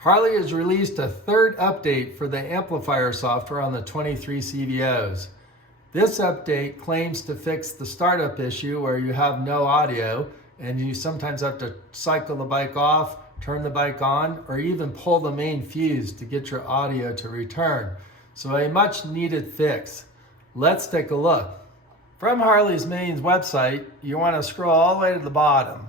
Harley has released a third update for the amplifier software on the 23 CVOs. This update claims to fix the startup issue where you have no audio and you sometimes have to cycle the bike off, turn the bike on, or even pull the main fuse to get your audio to return. So a much needed fix. Let's take a look. From Harley's main website, you want to scroll all the way to the bottom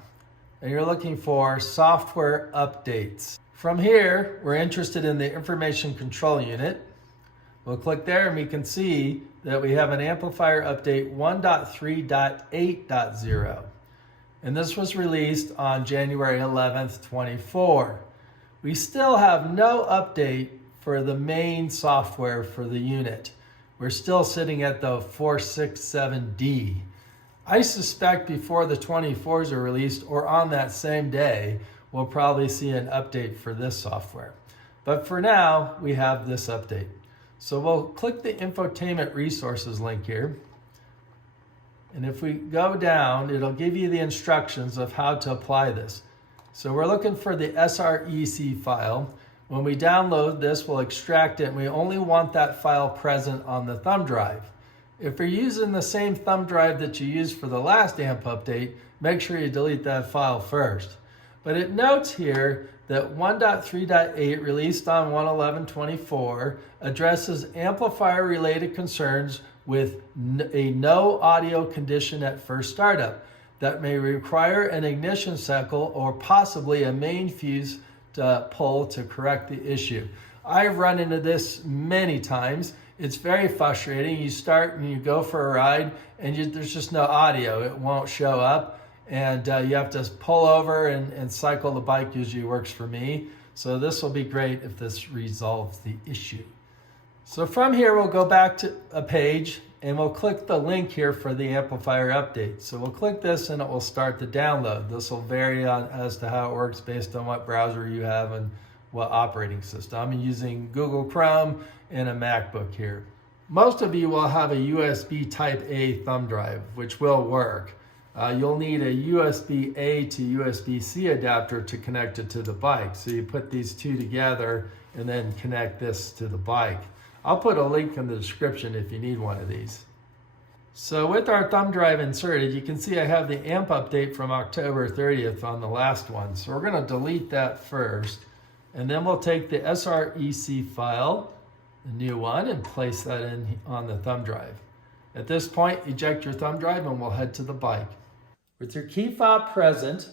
and you're looking for software updates. From here, we're interested in the information control unit. We'll click there and we can see that we have an amplifier update 1.3.8.0. And this was released on January 11th, 24. We still have no update for the main software for the unit. We're still sitting at the 467D. I suspect before the 24s are released or on that same day, we'll probably see an update for this software. But for now, we have this update. So we'll click the infotainment resources link here. And if we go down, it'll give you the instructions of how to apply this. So we're looking for the SREC file. When we download this, we'll extract it, and we only want that file present on the thumb drive. If you're using the same thumb drive that you used for the last AMP update, make sure you delete that file first. But it notes here that 1.3.8 released on 1/11/24 addresses amplifier-related concerns with a no audio condition at first startup that may require an ignition cycle or possibly a main fuse to pull to correct the issue. I've run into this many times. It's very frustrating. You start and you go for a ride and there's just no audio. It won't show up. And you have to pull over and cycle the bike. Usually works for me. So this will be great if this resolves the issue. So from here, we'll go back to a page and we'll click the link here for the amplifier update. So we'll click this and it will start the download. This will vary as to how it works based on what browser you have and what operating system. I'm using Google Chrome and a MacBook here. Most of you will have a USB Type A thumb drive, which will work. You'll need a USB-A to USB-C adapter to connect it to the bike. So you put these two together and then connect this to the bike. I'll put a link in the description if you need one of these. So with our thumb drive inserted, you can see I have the AMP update from October 30th on the last one. So we're going to delete that first. And then we'll take the SREC file, the new one, and place that in on the thumb drive. At this point, eject your thumb drive and we'll head to the bike. With your key fob present,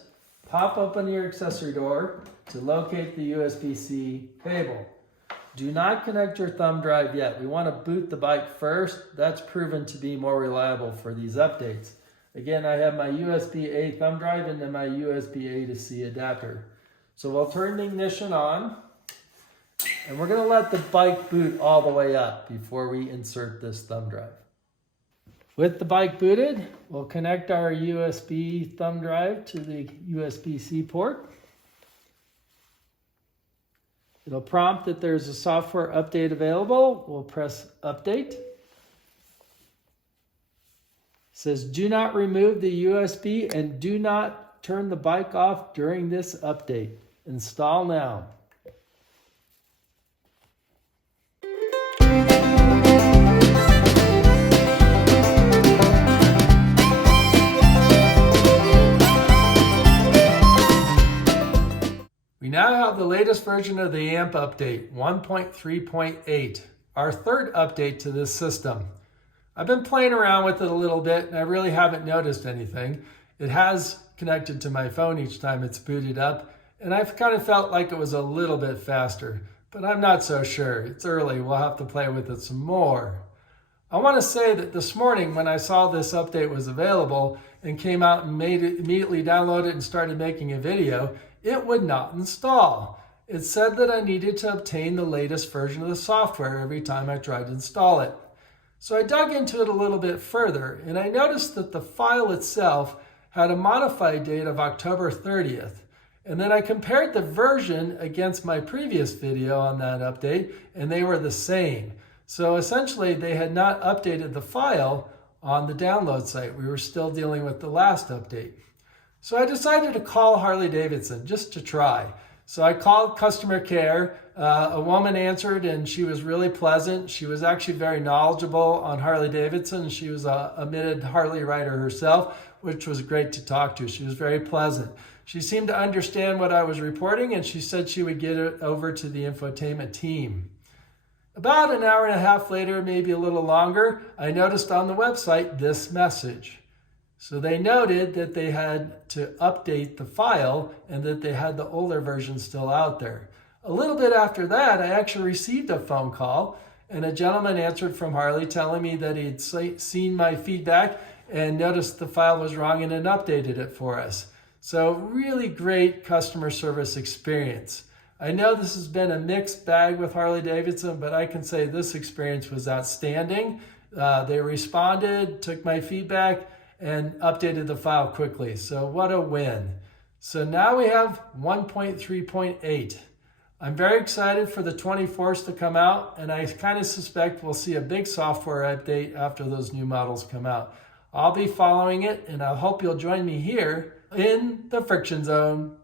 pop open your accessory door to locate the USB-C cable. Do not connect your thumb drive yet. We want to boot the bike first. That's proven to be more reliable for these updates. Again, I have my USB-A thumb drive and then my USB-A to C adapter. So we'll turn the ignition on and we're going to let the bike boot all the way up before we insert this thumb drive. With the bike booted, we'll connect our USB thumb drive to the USB-C port. It'll prompt that there's a software update available. We'll press update. It says do not remove the USB and do not turn the bike off during this update. Install now. We now have the latest version of the AMP update, 1.3.8, our third update to this system. I've been playing around with it a little bit and I really haven't noticed anything. It has connected to my phone each time it's booted up and I've kind of felt like it was a little bit faster, but I'm not so sure. It's early, we'll have to play with it some more. I want to say that this morning when I saw this update was available and came out and immediately downloaded it and started making a video, it would not install. It said that I needed to obtain the latest version of the software every time I tried to install it. So I dug into it a little bit further and I noticed that the file itself had a modified date of October 30th. And then I compared the version against my previous video on that update and they were the same. So essentially they had not updated the file on the download site. We were still dealing with the last update. So I decided to call Harley-Davidson just to try. So I called customer care. A woman answered and she was really pleasant. She was actually very knowledgeable on Harley Davidson. She was a admitted Harley rider herself, which was great to talk to. She was very pleasant. She seemed to understand what I was reporting, and she said she would get it over to the infotainment team. About an hour and a half later, maybe a little longer, I noticed on the website this message. So they noted that they had to update the file and that they had the older version still out there. A little bit after that, I actually received a phone call, and a gentleman answered from Harley telling me that he'd seen my feedback and noticed the file was wrong and had updated it for us. So really great customer service experience. I know this has been a mixed bag with Harley Davidson, but I can say this experience was outstanding. They responded, took my feedback, and updated the file quickly. So what a win. So now we have 1.3.8. I'm very excited for the 24s to come out, and I kind of suspect we'll see a big software update after those new models come out. I'll be following it, and I hope you'll join me here in the Friction Zone.